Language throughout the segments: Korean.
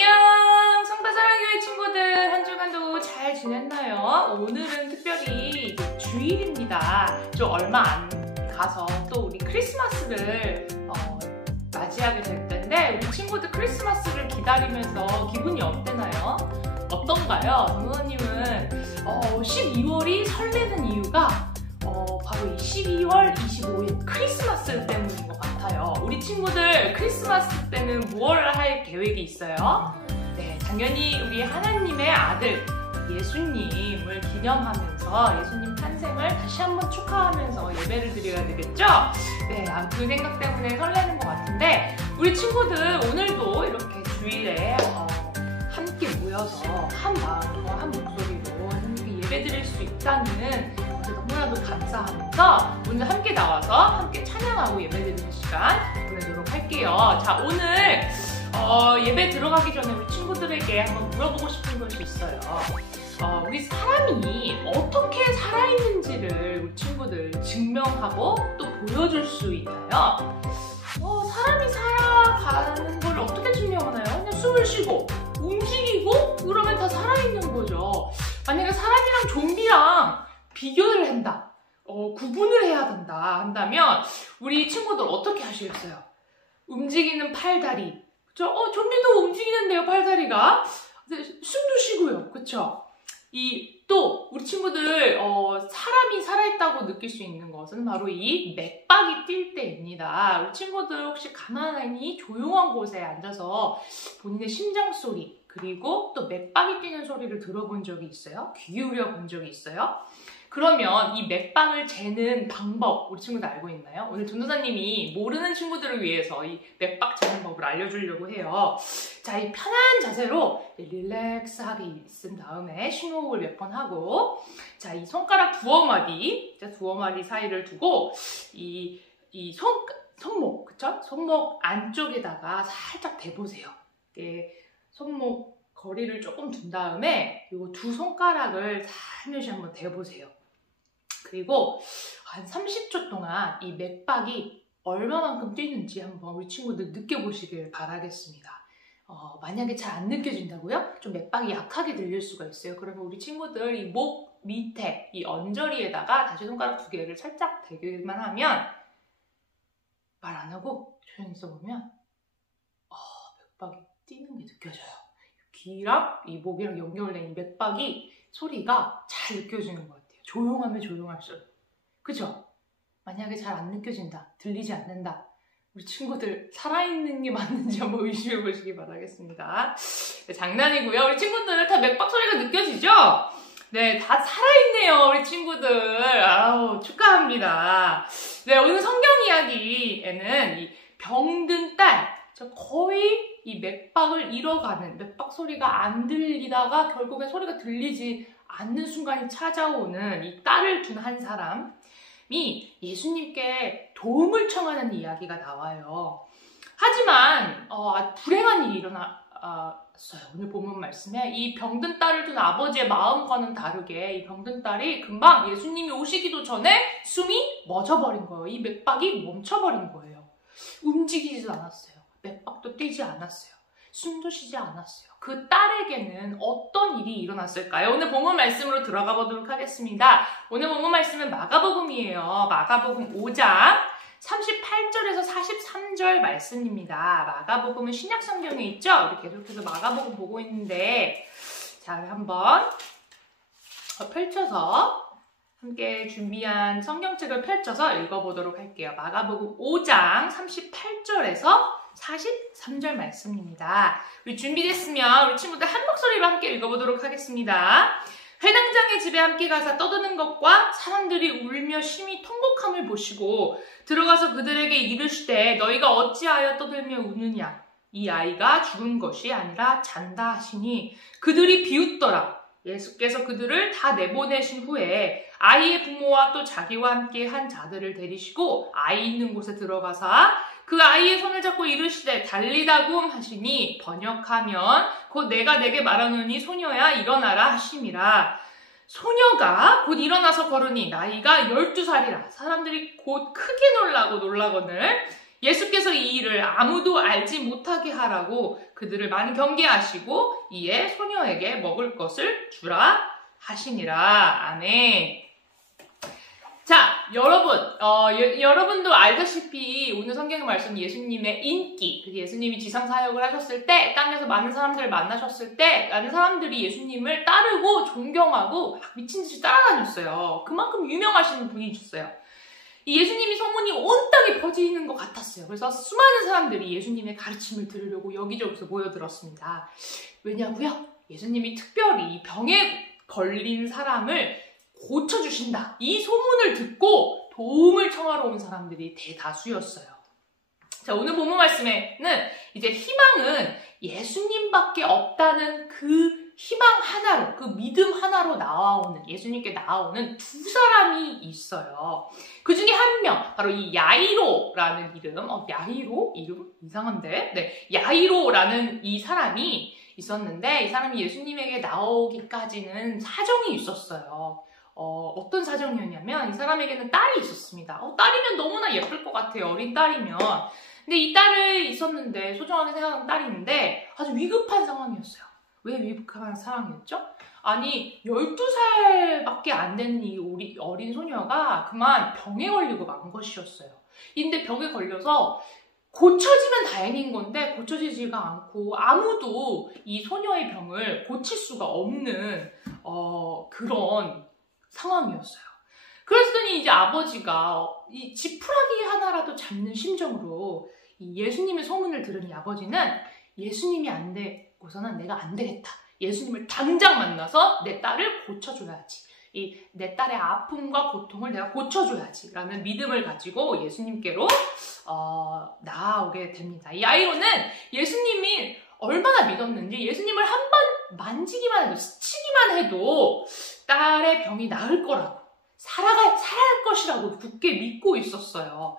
안녕! 성파사랑교회 친구들, 한 주간도 잘 지냈나요? 오늘은 특별히 주일입니다. 좀 얼마 안 가서 또 우리 크리스마스를 맞이하게 될 텐데, 우리 친구들 크리스마스를 기다리면서 기분이 어때나요? 어떤가요? 선생님은 12월이 설레는 이유가 바로 이 12월 25일 크리스마스 때문인 것 같아요. 우리 친구들 크리스마스 때는 무엇을 할 계획이 있어요? 네, 당연히 우리 하나님의 아들 예수님을 기념하면서 예수님 탄생을 다시 한번 축하하면서 예배를 드려야 되겠죠? 네, 그 생각 때문에 설레는 것 같은데, 우리 친구들 오늘도 이렇게 주일에 함께 모여서 한 마음과 한 목소리로 하나님께 예배 드릴 수 있다는 너무나도 감사하면서 오늘 함께 나와서 함께 찬양하고 예배 드리는 시간 보내도록 할게요. 자, 오늘 예배 들어가기 전에 우리 친구들에게 한번 물어보고 싶은 것이 있어요. 우리 사람이 어떻게 살아있는지를 우리 친구들 증명하고 또 보여줄 수 있나요? 사람이 살아가는 걸 어떻게 증명하나요? 그냥 숨을 쉬고 움직이고 그러면 다 살아있는 거죠. 만약에 사람이랑 좀비랑 비교를 한다, 구분을 해야 된다 한다면 우리 친구들 어떻게 하시겠어요? 움직이는 팔다리, 그쵸? 좀비도 움직이는데요, 팔다리가. 숨도 쉬고요, 그쵸? 또 우리 친구들 사람이 살아있다고 느낄 수 있는 것은 바로 이 맥박이 뛸 때입니다. 우리 친구들 혹시 가만히 조용한 곳에 앉아서 본인의 심장 소리 그리고 또 맥박이 뛰는 소리를 들어본 적이 있어요? 귀 기울여 본 적이 있어요? 그러면 이 맥박을 재는 방법 우리 친구들 알고 있나요? 오늘 전도사님이 모르는 친구들을 위해서 이 맥박 재는 법을 알려주려고 해요. 자, 이 편한 자세로 릴렉스하게 있은 다음에 심호흡을 몇 번 하고, 자, 이 손가락 두어 마디 사이를 두고 이 손목, 그쵸? 손목 안쪽에다가 살짝 대보세요. 손목 거리를 조금 둔 다음에 이 두 손가락을 살며시 한번 대보세요. 그리고 한 30초 동안 이 맥박이 얼마만큼 뛰는지 한번 우리 친구들 느껴보시길 바라겠습니다. 만약에 잘 안 느껴진다고요? 좀 맥박이 약하게 들릴 수가 있어요. 그러면 우리 친구들 이 목 밑에 이 언저리에다가 다시 손가락 두 개를 살짝 대기만 하면, 말 안 하고 조용히 있어보면 맥박이 뛰는 게 느껴져요. 귀랑 이 목이랑 연결된 이 맥박이 소리가 잘 느껴지는 것 같아요. 조용하면 조용할수록. 그죠? 만약에 잘 안 느껴진다, 들리지 않는다, 우리 친구들 살아있는 게 맞는지 한번 의심해 보시기 바라겠습니다. 네, 장난이고요. 우리 친구들 다 맥박 소리가 느껴지죠? 네, 다 살아있네요, 우리 친구들. 아우, 축하합니다. 네, 오늘 성경 이야기에는 이 병든 딸, 거의 이 맥박을 잃어가는, 맥박 소리가 안 들리다가 결국에 소리가 들리지 않는 순간이 찾아오는 이 딸을 둔 한 사람이 예수님께 도움을 청하는 이야기가 나와요. 하지만 불행한 일이 일어났어요. 오늘 본문 말씀에 이 병든 딸을 둔 아버지의 마음과는 다르게 이 병든 딸이 금방 예수님이 오시기도 전에 숨이 멎어버린 거예요. 이 맥박이 멈춰버린 거예요. 움직이지도 않았어요. 맥박도 뛰지 않았어요. 숨도 쉬지 않았어요. 그 딸에게는 어떤 일이 일어났을까요? 오늘 본문 말씀으로 들어가 보도록 하겠습니다. 오늘 본문 말씀은 마가복음이에요. 마가복음 5장 38절에서 43절 말씀입니다. 마가복음은 신약성경에 있죠? 우리 계속해서 마가복음 보고 있는데, 자, 한번 펼쳐서 함께 준비한 성경책을 펼쳐서 읽어보도록 할게요. 마가복음 5장 38절에서 43절 말씀입니다. 우리 준비됐으면 우리 친구들 한 목소리로 함께 읽어보도록 하겠습니다. 회당장의 집에 함께 가서 떠드는 것과 사람들이 울며 심히 통곡함을 보시고 들어가서 그들에게 이르시되 너희가 어찌하여 떠들며 우느냐? 이 아이가 죽은 것이 아니라 잔다 하시니 그들이 비웃더라. 예수께서 그들을 다 내보내신 후에 아이의 부모와 또 자기와 함께 한 자들을 데리시고 아이 있는 곳에 들어가사 그 아이의 손을 잡고 이르시되 달리다굼 하시니 번역하면 곧 내가 내게 말하노니 소녀야 일어나라 하심이라. 소녀가 곧 일어나서 걸으니 나이가 12살이라. 사람들이 곧 크게 놀라거늘 예수께서 이 일을 아무도 알지 못하게 하라고 그들을 많이 경계하시고 이에 소녀에게 먹을 것을 주라 하시니라. 아멘. 자, 여러분, 여러분도 알다시피 오늘 성경의 말씀 예수님의 인기, 예수님이 지상사역을 하셨을 때, 땅에서 많은 사람들을 만나셨을 때, 많은 사람들이 예수님을 따르고 존경하고 막 미친 듯이 따라다녔어요. 그만큼 유명하신 분이셨어요. 이 예수님이 소문이 온 땅에 퍼지는 것 같았어요. 그래서 수많은 사람들이 예수님의 가르침을 들으려고 여기저기서 모여들었습니다. 왜냐고요? 예수님이 특별히 병에 걸린 사람을 고쳐주신다. 이 소문을 듣고 도움을 청하러 온 사람들이 대다수였어요. 자, 오늘 본문 말씀에는 이제 희망은 예수님밖에 없다는 그 희망 하나로, 그 믿음 하나로 나와오는, 예수님께 나와오는 두 사람이 있어요. 그 중에 한 명, 바로 이 야이로라는 이름, 야이로? 이름? 이상한데? 네, 야이로라는 이 사람이 있었는데, 이 사람이 예수님에게 나오기까지는 사정이 있었어요. 어떤 사정이었냐면 이 사람에게는 딸이 있었습니다. 딸이면 너무나 예쁠 것 같아요. 어린 딸이면. 근데 이 딸이 있었는데, 소중하게 생각하는 딸이 있는데 아주 위급한 상황이었어요. 왜 위급한 상황이었죠? 아니 12살밖에 안 된 이 어린 소녀가 그만 병에 걸리고 만 것이었어요. 근데 병에 걸려서 고쳐지면 다행인 건데 고쳐지지가 않고 아무도 이 소녀의 병을 고칠 수가 없는 그런 상황이었어요. 그랬더니 이제 아버지가 이 지푸라기 하나라도 잡는 심정으로 이 예수님의 소문을 들은 이 아버지는 예수님이 안 되고서는 내가 안 되겠다. 예수님을 당장 만나서 내 딸을 고쳐줘야지. 내 딸의 아픔과 고통을 내가 고쳐줘야지 라는 믿음을 가지고 예수님께로 나아오게 됩니다. 이 야이로는 예수님이 얼마나 믿었는지 예수님을 한 번 만지기만 해도, 스치기만 해도 딸의 병이 나을 거라고, 살아갈 것이라고 굳게 믿고 있었어요.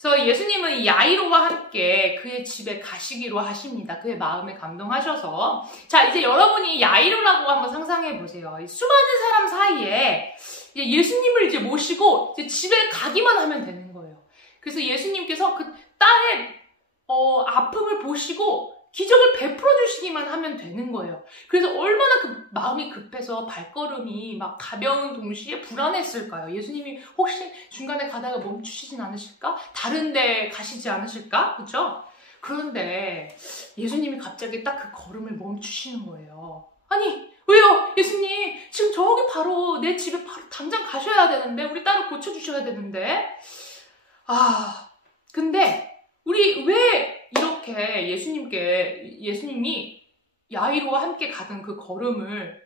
그래서 예수님은 이 야이로와 함께 그의 집에 가시기로 하십니다. 그의 마음에 감동하셔서. 자, 이제 여러분이 야이로라고 한번 상상해 보세요. 수많은 사람 사이에 예수님을 이제 모시고 이제 집에 가기만 하면 되는 거예요. 그래서 예수님께서 그 딸의 아픔을 보시고 기적을 베풀어 주시기만 하면 되는 거예요. 그래서 얼마나 그 마음이 급해서 발걸음이 막 가벼운 동시에 불안했을까요? 예수님이 혹시 중간에 가다가 멈추시진 않으실까? 다른 데 가시지 않으실까? 그렇죠? 그런데 예수님이 갑자기 딱 그 걸음을 멈추시는 거예요. 아니, 왜요? 예수님, 지금 저기 바로 내 집에 바로 당장 가셔야 되는데, 우리 딸을 고쳐주셔야 되는데. 근데 우리 왜 이렇게 예수님이 야이로와 함께 가던 그 걸음을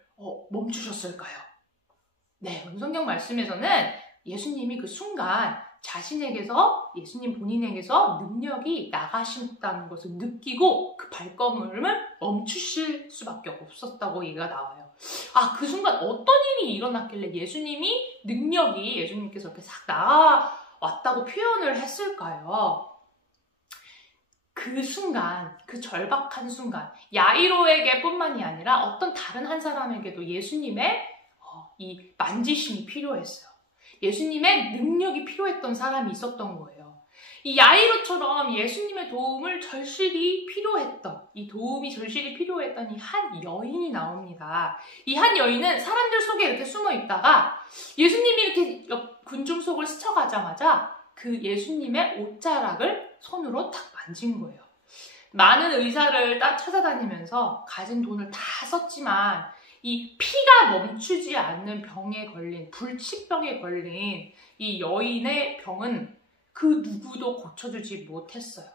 멈추셨을까요? 네, 오늘 성경 말씀에서는 예수님이 그 순간 예수님 본인에게서 능력이 나가신다는 것을 느끼고 그 발걸음을 멈추실 수밖에 없었다고 얘기가 나와요. 그 순간 어떤 일이 일어났길래 예수님께서 이렇게 싹 나와왔다고 표현을 했을까요? 그 순간, 그 절박한 순간, 야이로에게 뿐만이 아니라 어떤 다른 한 사람에게도 예수님의 이 만지심이 필요했어요. 예수님의 능력이 필요했던 사람이 있었던 거예요. 이 야이로처럼 예수님의 도움이 절실히 필요했던 이 한 여인이 나옵니다. 이 한 여인은 사람들 속에 이렇게 숨어 있다가 예수님이 이렇게 군중 속을 스쳐가자마자 그 예수님의 옷자락을 손으로 탁 만진 거예요. 많은 의사를 찾아다니면서 가진 돈을 다 썼지만 이 피가 멈추지 않는 불치병에 걸린 이 여인의 병은 그 누구도 고쳐주지 못했어요.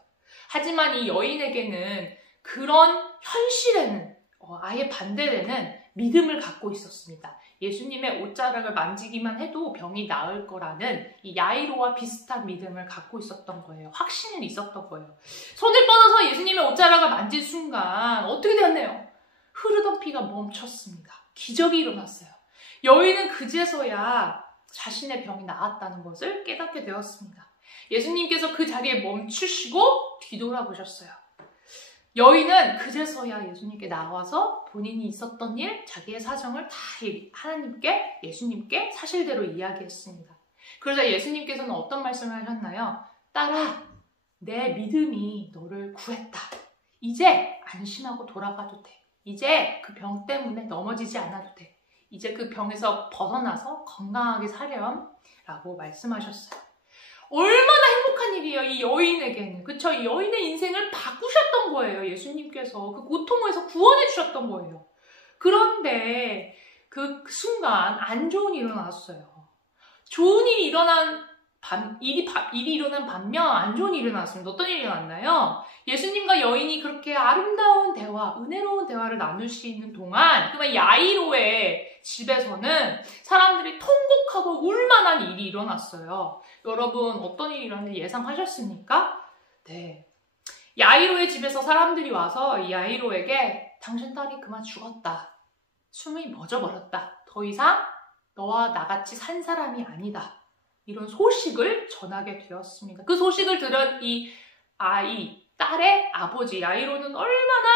하지만 이 여인에게는 그런 현실에는 아예 반대되는 믿음을 갖고 있었습니다. 예수님의 옷자락을 만지기만 해도 병이 나을 거라는 이 야이로와 비슷한 믿음을 갖고 있었던 거예요. 확신은 있었던 거예요. 손을 뻗어서 예수님의 옷자락을 만진 순간 어떻게 되었나요? 흐르던 피가 멈췄습니다. 기적이 일어났어요. 여인은 그제서야 자신의 병이 나았다는 것을 깨닫게 되었습니다. 예수님께서 그 자리에 멈추시고 뒤돌아보셨어요. 여인은 그제서야 예수님께 나와서 본인이 있었던 일, 자기의 사정을 다 예수님께 사실대로 이야기했습니다. 그러자 예수님께서는 어떤 말씀을 하셨나요? 딸아, 내 믿음이 너를 구했다. 이제 안심하고 돌아가도 돼. 이제 그 병 때문에 넘어지지 않아도 돼. 이제 그 병에서 벗어나서 건강하게 사렴 라고 말씀하셨어요. 얼마나 행복한 일이에요, 이 여인에게는. 그쵸? 이 여인의 인생을 바꾸셨던 거예요, 예수님께서. 그 고통에서 구원해 주셨던 거예요. 그런데 그 순간 안 좋은 일이 일어났어요. 좋은 일이 일이 일어난 반면 안 좋은 일이 일어났습니다. 어떤 일이 일어났나요? 예수님과 여인이 그렇게 아름다운 대화, 은혜로운 대화를 나눌 수 있는 동안 그만 야이로의 집에서는 사람들이 통곡하고 울만한 일이 일어났어요. 여러분 어떤 일이 일어났는지 예상하셨습니까? 네. 야이로의 집에서 사람들이 와서 야이로에게 당신 딸이 그만 죽었다. 숨이 멎어버렸다. 더 이상 너와 나같이 산 사람이 아니다. 이런 소식을 전하게 되었습니다. 그 소식을 들은 이 딸의 아버지 야이로는 얼마나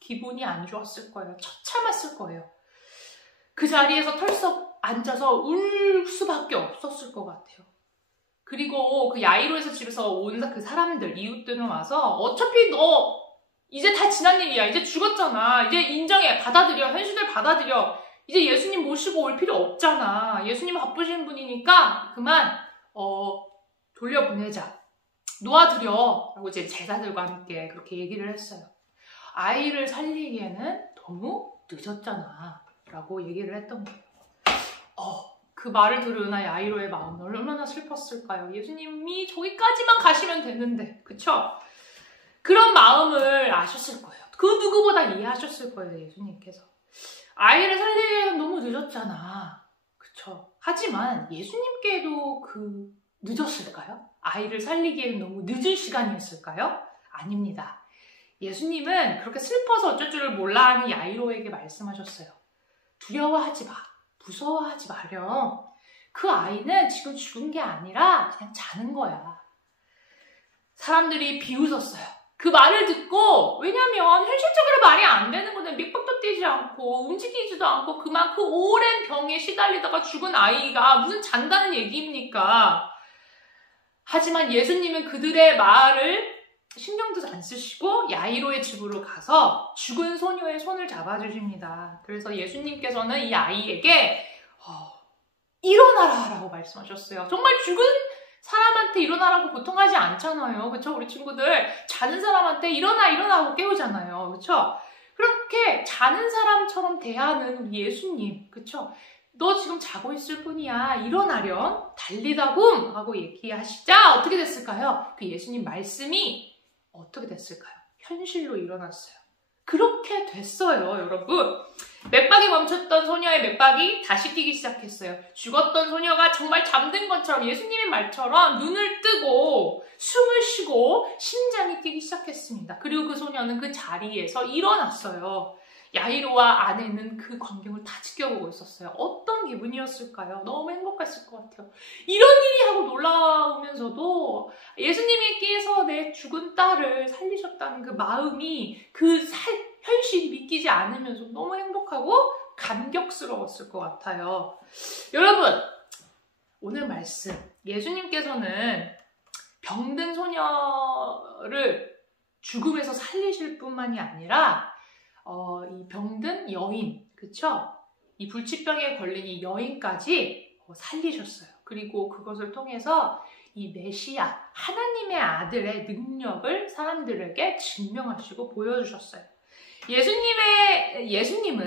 기분이 안 좋았을 거예요. 처참했을 거예요. 그 자리에서 털썩 앉아서 울 수밖에 없었을 것 같아요. 그리고 그 야이로에서 집에서 온 그 사람들, 이웃들은 와서 어차피 너 이제 다 지난 일이야. 이제 죽었잖아. 이제 인정해. 받아들여. 현실을 받아들여. 이제 예수님 모시고 올 필요 없잖아. 예수님 바쁘신 분이니까 그만 돌려보내자. 놓아드려. 라고 이제 제자들과 함께 그렇게 얘기를 했어요. 아이를 살리기에는 너무 늦었잖아. 라고 얘기를 했던 거예요. 그 말을 들은 야이로의 마음은 얼마나 슬펐을까요? 예수님이 저기까지만 가시면 됐는데, 그쵸? 그런 마음을 아셨을 거예요. 그 누구보다 이해하셨을 거예요, 예수님께서. 아이를 살리기에는 너무 늦었잖아. 그쵸? 하지만 예수님께도 늦었을까요? 아이를 살리기에는 너무 늦은 시간이었을까요? 아닙니다. 예수님은 그렇게 슬퍼서 어쩔 줄을 몰라 하는 야이로에게 말씀하셨어요. 두려워하지 마. 무서워하지 마렴. 그 아이는 지금 죽은 게 아니라 그냥 자는 거야. 사람들이 비웃었어요. 그 말을 듣고, 왜냐면 현실적으로 말이 안 되는 건데 밑밥도 뛰지 않고 움직이지도 않고 그만 그 오랜 병에 시달리다가 죽은 아이가 무슨 잔다는 얘기입니까? 하지만 예수님은 그들의 말을 신경도 안 쓰시고 야이로의 집으로 가서 죽은 소녀의 손을 잡아주십니다. 그래서 예수님께서는 이 아이에게 일어나라 라고 말씀하셨어요. 정말 죽은 사람한테 일어나라고 보통 하지 않잖아요. 그쵸? 우리 친구들 자는 사람한테 일어나 하고 깨우잖아요. 그쵸? 그렇게 자는 사람처럼 대하는 우리 예수님. 그쵸? 너 지금 자고 있을 뿐이야. 일어나렴. 달리다굼 하고 얘기하시자 어떻게 됐을까요? 그 예수님 말씀이 어떻게 됐을까요? 현실로 일어났어요. 그렇게 됐어요, 여러분. 맥박이 멈췄던 소녀의 맥박이 다시 뛰기 시작했어요. 죽었던 소녀가 정말 잠든 것처럼 예수님의 말처럼 눈을 뜨고 숨을 쉬고 심장이 뛰기 시작했습니다. 그리고 그 소녀는 그 자리에서 일어났어요. 야이로와 아내는 그 광경을 다 지켜보고 있었어요. 어떤 기분이었을까요? 너무 행복했을 것 같아요. 이런 일이 하고 놀라우면서도 예수님께서 내 죽은 딸을 살리셨다는 그 마음이 현실이 믿기지 않으면서 너무 행복하고 감격스러웠을 것 같아요. 여러분, 오늘 말씀 예수님께서는 병든 소녀를 죽음에서 살리실 뿐만이 아니라 이 병든 여인, 그쵸? 이 불치병에 걸린 이 여인까지 살리셨어요. 그리고 그것을 통해서 이 메시아, 하나님의 아들의 능력을 사람들에게 증명하시고 보여주셨어요. 예수님은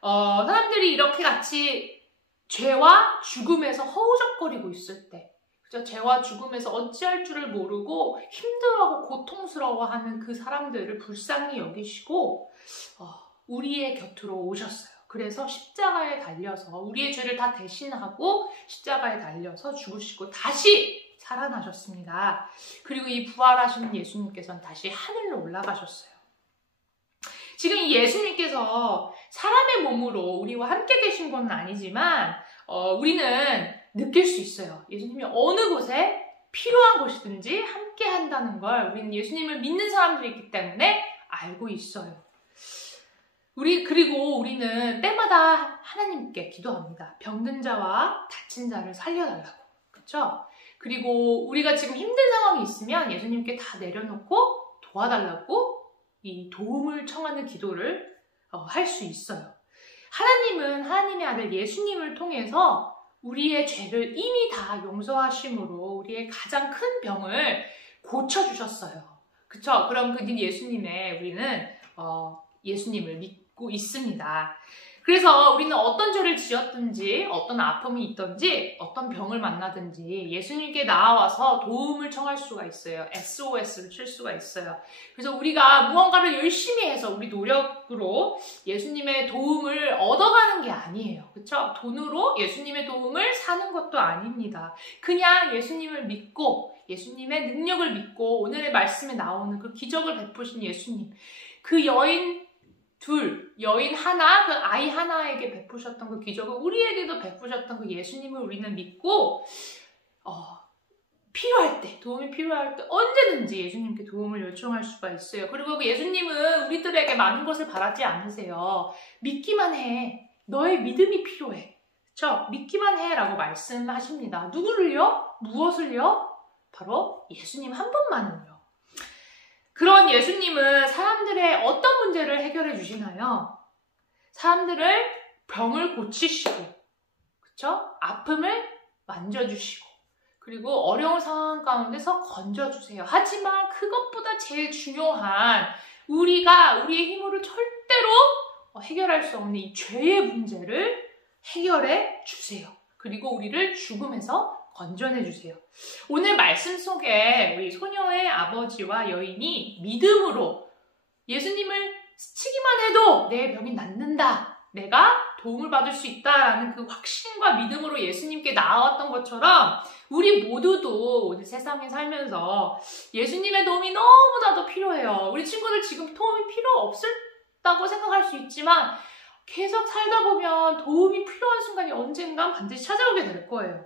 사람들이 이렇게 같이 죄와 죽음에서 허우적거리고 있을 때, 그죠? 죄와 죽음에서 어찌할 줄을 모르고 힘들어하고 고통스러워하는 그 사람들을 불쌍히 여기시고 우리의 곁으로 오셨어요. 그래서 십자가에 달려서 우리의 죄를 다 대신하고 십자가에 달려서 죽으시고 다시 살아나셨습니다. 그리고 이 부활하신 예수님께서는 다시 하늘로 올라가셨어요. 지금 이 예수님께서 사람의 몸으로 우리와 함께 계신 건 아니지만 우리는 느낄 수 있어요. 예수님이 어느 곳에 필요한 것이든지 함께 한다는 걸 우리는 예수님을 믿는 사람들이기 때문에 알고 있어요. 그리고 우리는 때마다 하나님께 기도합니다. 병든 자와 다친 자를 살려달라고. 그쵸? 그리고 우리가 지금 힘든 상황이 있으면 예수님께 다 내려놓고 도와달라고 이 도움을 청하는 기도를 할 수 있어요. 하나님은 하나님의 아들 예수님을 통해서 우리의 죄를 이미 다 용서하심으로 우리의 가장 큰 병을 고쳐주셨어요. 그쵸? 그럼 그 예수님의 우리는 예수님을 믿고 있습니다. 그래서 우리는 어떤 죄를 지었든지 어떤 아픔이 있든지 어떤 병을 만나든지 예수님께 나와서 도움을 청할 수가 있어요. SOS를 칠 수가 있어요. 그래서 우리가 무언가를 열심히 해서 우리 노력으로 예수님의 도움을 얻어가는 게 아니에요. 그렇죠? 돈으로 예수님의 도움을 사는 것도 아닙니다. 그냥 예수님을 믿고 예수님의 능력을 믿고 오늘의 말씀에 나오는 그 기적을 베푸신 예수님, 그 여인 하나, 그 아이 하나에게 베푸셨던 그 기적을 우리에게도 베푸셨던 그 예수님을 우리는 믿고 필요할 때, 도움이 필요할 때 언제든지 예수님께 도움을 요청할 수가 있어요. 그리고 그 예수님은 우리들에게 많은 것을 바라지 않으세요. 믿기만 해. 너의 믿음이 필요해. 그렇죠? 믿기만 해라고 말씀하십니다. 누구를요? 무엇을요? 바로 예수님 한 분만을요. 그런 예수님은 사람들의 어떤 문제를 해결해 주시나요? 사람들을 병을 고치시고, 그쵸? 아픔을 만져주시고, 그리고 어려운 상황 가운데서 건져주세요. 하지만 그것보다 제일 중요한 우리의 힘으로 절대로 해결할 수 없는 이 죄의 문제를 해결해 주세요. 그리고 우리를 죽음에서 건져내 주세요. 오늘 말씀 속에 우리 소녀의 아버지와 여인이 믿음으로 예수님을 스치기만 해도 내 병이 낫는다. 내가 도움을 받을 수 있다라는 그 확신과 믿음으로 예수님께 나아왔던 것처럼 우리 모두도 오늘 세상에 살면서 예수님의 도움이 너무나도 필요해요. 우리 친구들 지금 도움이 필요 없다고 생각할 수 있지만 계속 살다 보면 도움이 필요한 순간이 언젠가 반드시 찾아오게 될 거예요.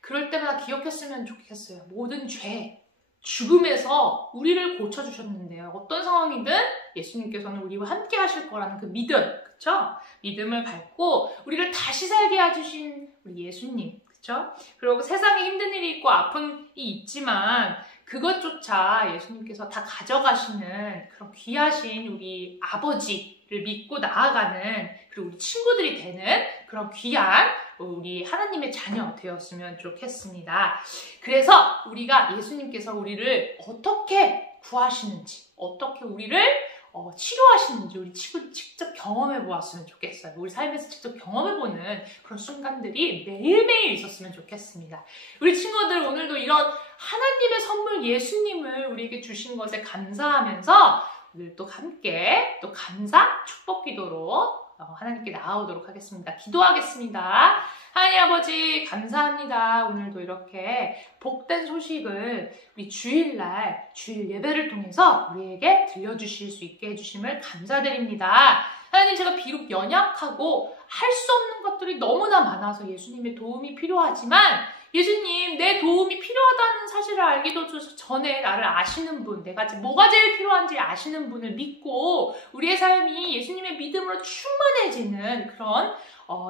그럴 때마다 기억했으면 좋겠어요. 모든 죄, 죽음에서 우리를 고쳐주셨는데요. 어떤 상황이든 예수님께서는 우리와 함께 하실 거라는 그 믿음, 그쵸? 믿음을 갖고 우리를 다시 살게 해주신 우리 예수님, 그쵸? 그리고 세상에 힘든 일이 있고 아픔이 있지만 그것조차 예수님께서 다 가져가시는 그런 귀하신 우리 아버지를 믿고 나아가는, 그리고 우리 친구들이 되는 그런 귀한 우리 하나님의 자녀 되었으면 좋겠습니다. 그래서 우리가 예수님께서 우리를 어떻게 구하시는지, 어떻게 우리를 치료하시는지 우리 친구들 직접 경험해 보았으면 좋겠어요. 우리 삶에서 직접 경험해 보는 그런 순간들이 매일매일 있었으면 좋겠습니다. 우리 친구들 오늘도 이런 하나님의 선물 예수님을 우리에게 주신 것에 감사하면서 오늘 또 함께 또 감사 축복 기도로 하나님께 나아오도록 하겠습니다. 기도하겠습니다. 하나님 아버지 감사합니다. 오늘도 이렇게 복된 소식을 우리 주일날 주일 예배를 통해서 우리에게 들려주실 수 있게 해주심을 감사드립니다. 하나님, 제가 비록 연약하고 할 수 없는 것들이 너무나 많아서 예수님의 도움이 필요하지만 예수님, 내 도움이 필요하다는 사실을 알기도 전에 나를 아시는 분, 내가 뭐가 제일 필요한지 아시는 분을 믿고 우리의 삶이 예수님의 믿음으로 충만해지는 그런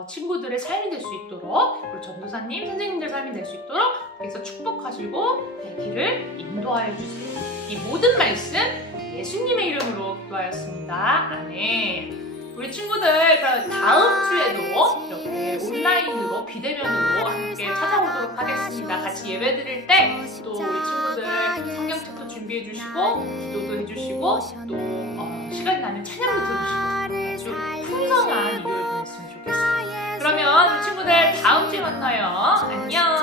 친구들의 삶이 될 수 있도록, 그리고 전도사님, 선생님들 삶이 될 수 있도록 여기서 축복하시고 내 길을 인도하여 주세요. 이 모든 말씀 예수님의 이름으로 기도하였습니다. 아멘. 우리 친구들 다음 주에도 이렇게 온라인으로 비대면으로 함께 찾아오도록 하겠습니다. 같이 예배 드릴 때 또 우리 친구들 성경책도 준비해 주시고 기도도 해주시고 또 시간이 나면 찬양도 들으시고 아주 풍성한 일요일 보냈으면 좋겠어요. 그러면 우리 친구들 다음 주에 만나요. 안녕.